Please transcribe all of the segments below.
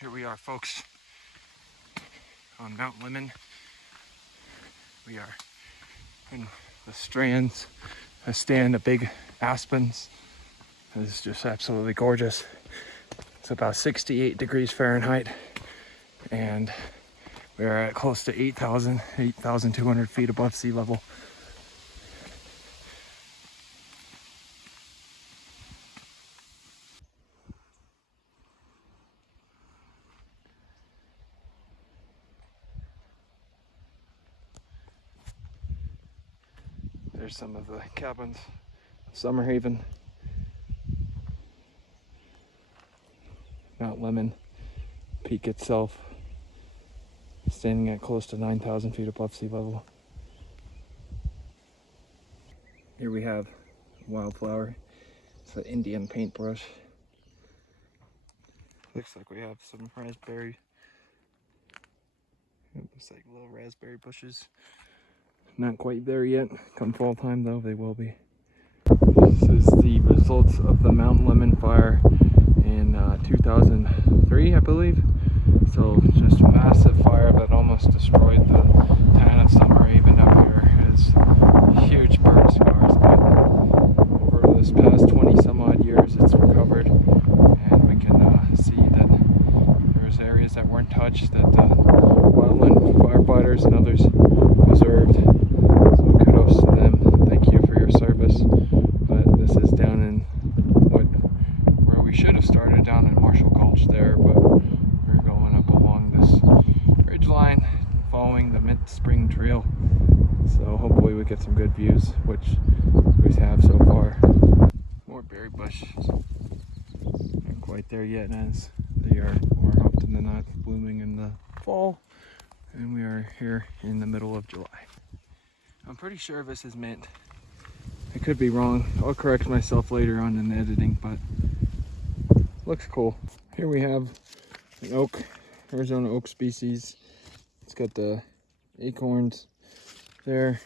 Here we are, folks, on Mount Lemmon. We are in the Strands, a stand of big aspens. It's just absolutely gorgeous. It's about 68 degrees Fahrenheit, and we are at close to 8,200 feet above sea level. There's some of the cabins, Summer Haven, Mount Lemmon peak itself, standing at close to 9,000 feet above sea level. Here we have wildflower. It's an Indian paintbrush. Looks like we have some raspberry. It looks like little raspberry bushes. Not quite there yet. Come fall time though, they will be. This is the results of the Mount Lemmon fire in 2003, I believe. So just a massive fire that almost destroyed the town of Summer Haven up here. It's huge burn scars, but over this past 20 some odd years it's recovered, and we can see that there's areas that weren't touched that wildland firefighters and others preserved. So kudos to them. Thank you for your service. But this is down in where we should have started, down in Marshall Gulch there, but we're going up along this ridge line following the Mid-Spring Trail. So hopefully we get some good views, which we have so far. More berry bushes. Not quite there yet, as they are more often than not blooming in the fall, and we are here in the middle of July. I'm pretty sure this is mint. I could be wrong. I'll correct myself later on in the editing, but looks cool. Here we have an oak, Arizona oak species. It's got the acorns there.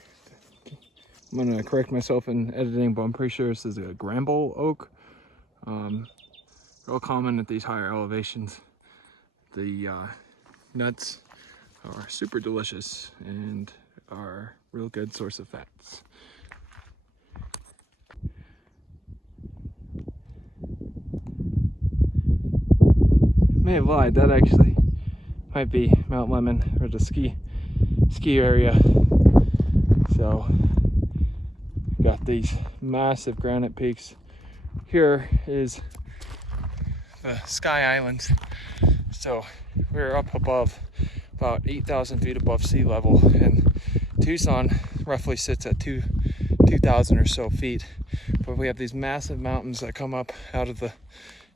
I'm gonna correct myself in editing, but I'm pretty sure this is a Granbull oak. Real common at these higher elevations. The nuts are super delicious and are a real good source of fats. May have lied, that actually might be Mount Lemmon, or the ski area. So got these massive granite peaks. Here is the Sky Islands. So we're up above about 8,000 feet above sea level, and Tucson roughly sits at 2,000 or so feet. But we have these massive mountains that come up out of the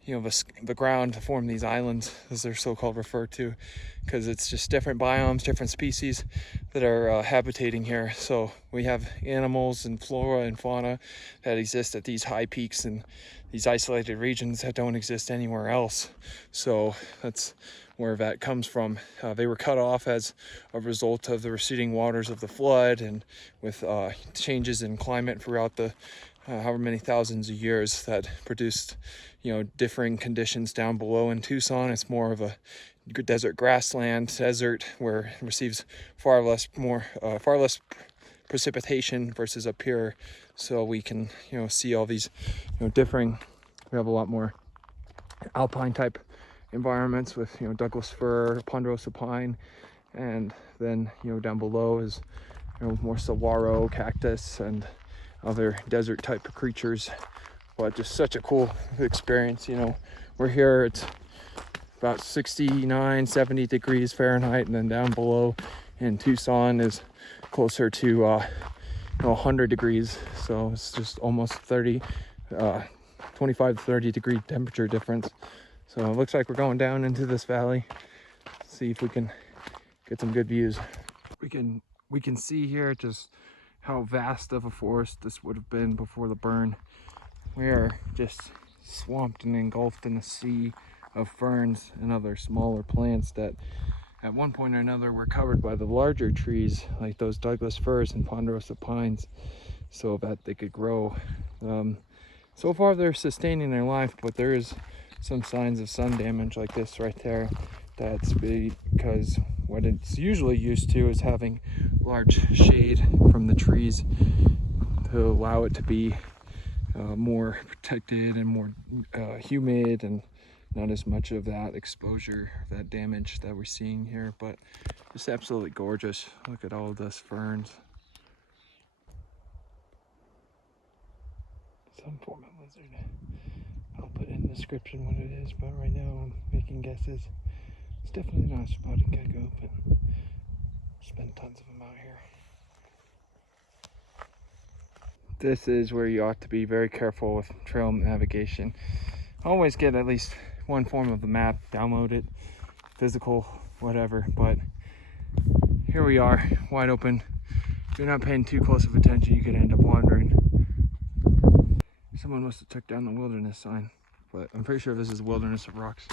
the ground to form these islands, as they're so-called referred to, because it's just different biomes, different species that are habitating here. So we have animals and flora and fauna that exist at these high peaks and these isolated regions that don't exist anywhere else. So that's where that comes from. They were cut off as a result of the receding waters of the flood, and with changes in climate throughout the however many thousands of years that produced differing conditions down below in Tucson. It's more of a desert grassland desert where it receives far less precipitation versus up here. So we can see all these differing. We have a lot more alpine type environments with Douglas fir, ponderosa pine, and then down below is more saguaro, cactus, and other desert type of creatures. But just such a cool experience. We're here, it's about 69, 70 degrees Fahrenheit, and then down below in Tucson is closer to 100 degrees. So it's just almost 25 to 30 degree temperature difference. So it looks like we're going down into this valley. See if we can get some good views. We can see here just how vast of a forest this would have been before the burn. We are just swamped and engulfed in a sea of ferns and other smaller plants that at one point or another were covered by the larger trees, like those Douglas firs and ponderosa pines, so that they could grow. So far they're sustaining their life, but there is some signs of sun damage like this right there. That's because what it's usually used to is having large shade from the trees to allow it to be more protected and more humid, and not as much of that exposure, that damage that we're seeing here. But just absolutely gorgeous. Look at all of those ferns. Some form of lizard. I'll put in the description what it is, but right now I'm making guesses. It's definitely not a spotted gecko, but there's been tons of them out here. This is where you ought to be very careful with trail navigation. Always get at least one form of the map, download it, physical, whatever. But here we are, wide open. If you're not paying too close of attention, you could end up wandering. Someone must have took down the wilderness sign, but I'm pretty sure this is Wilderness of Rocks.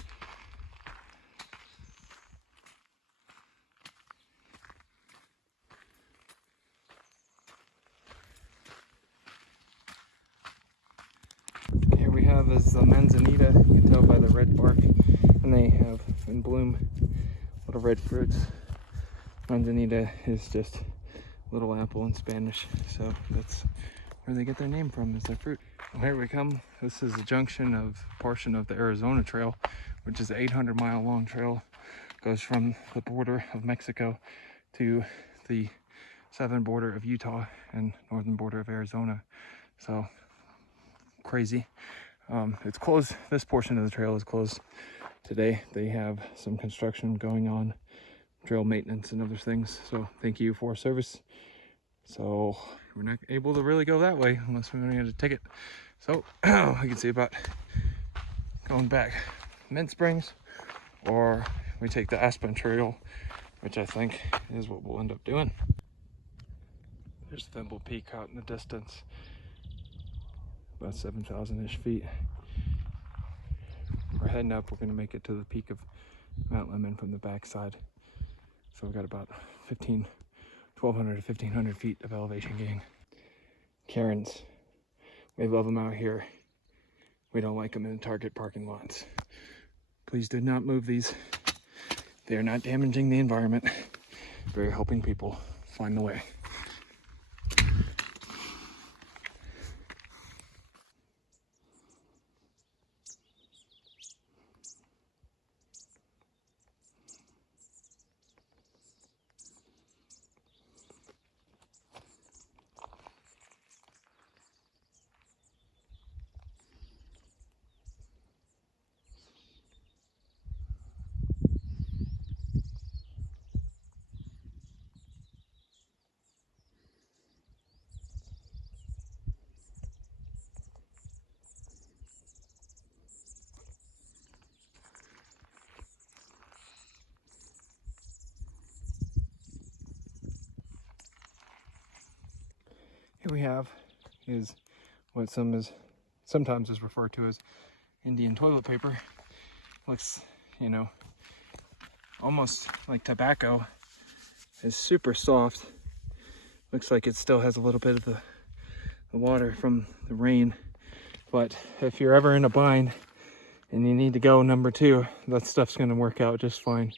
Here we have is the manzanita. You can tell by the red bark, and they have in bloom little red fruits. Manzanita is just little apple in Spanish, so that's where they get their name from, is their fruit. Well, here we come. This is a junction of a portion of the Arizona Trail, which is an 800-mile long trail. Goes from the border of Mexico to the southern border of Utah and northern border of Arizona. So crazy. It's closed. This portion of the trail is closed today. They have some construction going on, trail maintenance and other things. So thank you for service. So we're not able to really go that way unless we want to get a ticket. So we can see about going back Mint Springs, or we take the Aspen Trail, which I think is what we'll end up doing. There's Thimble Peak out in the distance, about 7,000-ish feet. We're heading up. We're going to make it to the peak of Mount Lemmon from the backside. So we've got about 1,200 to 1,500 feet of elevation gain. Karens, we love them out here. We don't like them in Target parking lots. Please do not move these. They are not damaging the environment. They're helping people find the way. Here we have is what sometimes is referred to as Indian toilet paper. Looks, you know, almost like tobacco. It's super soft. Looks like it still has a little bit of the water from the rain. But if you're ever in a bind and you need to go number 2, that stuff's gonna work out just fine.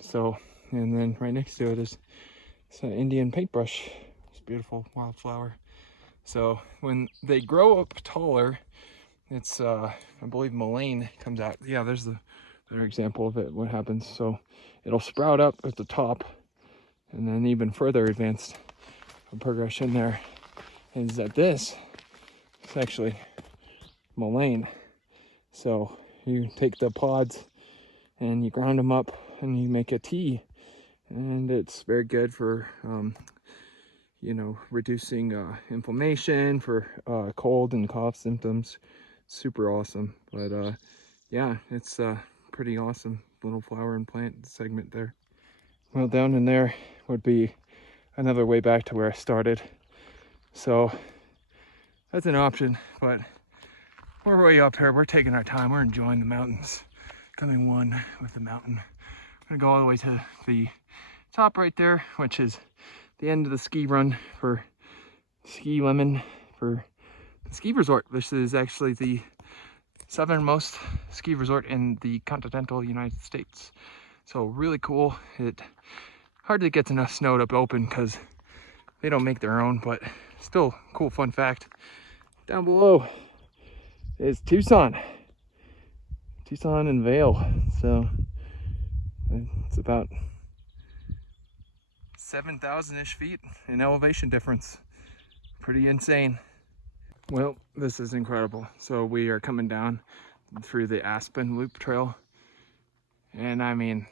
So, and then right next to it is an Indian paintbrush. Beautiful wildflower. So when they grow up taller, it's I believe mullein comes out. Yeah, there's another example of it, what happens. So it'll sprout up at the top, and then even further advanced progression there is that this is actually mullein. So you take the pods and you ground them up and you make a tea, and it's very good for you know, reducing inflammation, for cold and cough symptoms. Super awesome. But yeah, it's pretty awesome little flower and plant segment there. Well, down in there would be another way back to where I started. So that's an option, but we're way up here. We're taking our time. We're enjoying the mountains, becoming one with the mountain. I'm gonna go all the way to the top right there, which is the end of the ski run for Ski Lemmon, for the ski resort. This is actually the southernmost ski resort in the continental United States. So really cool. It hardly gets enough snow to open because they don't make their own, but still cool fun fact. Down below is Tucson and Vail. So it's about 7,000-ish feet in elevation difference. Pretty insane. Well, this is incredible. So we are coming down through the Aspen Loop Trail. And I mean,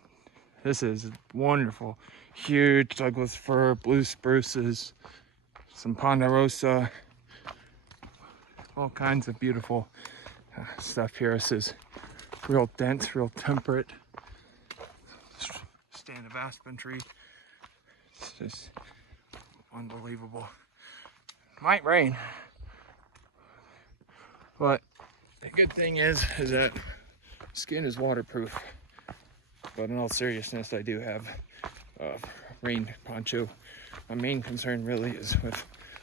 this is wonderful. Huge Douglas fir, blue spruces, some ponderosa, all kinds of beautiful stuff here. This is real dense, real temperate stand of aspen tree. It's just unbelievable. Might rain, but the good thing is that skin is waterproof. But in all seriousness, I do have a rain poncho. My main concern really is with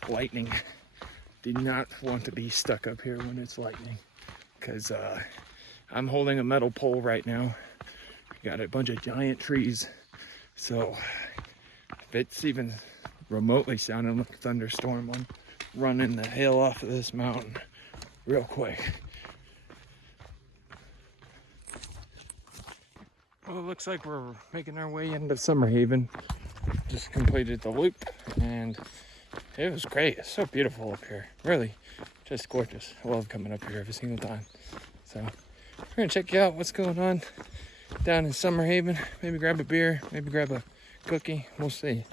lightning. Do not want to be stuck up here when it's lightning, because I'm holding a metal pole right now. Got a bunch of giant trees, so if it's even remotely sounding like a thunderstorm, I'm running the hell off of this mountain real quick. Well, it looks like we're making our way into Summerhaven. Just completed the loop, and it was great. It's so beautiful up here. Really, just gorgeous. I love coming up here every single time. So we're gonna check out what's going on down in Summerhaven. Maybe grab a beer, maybe grab a cookie. We'll see.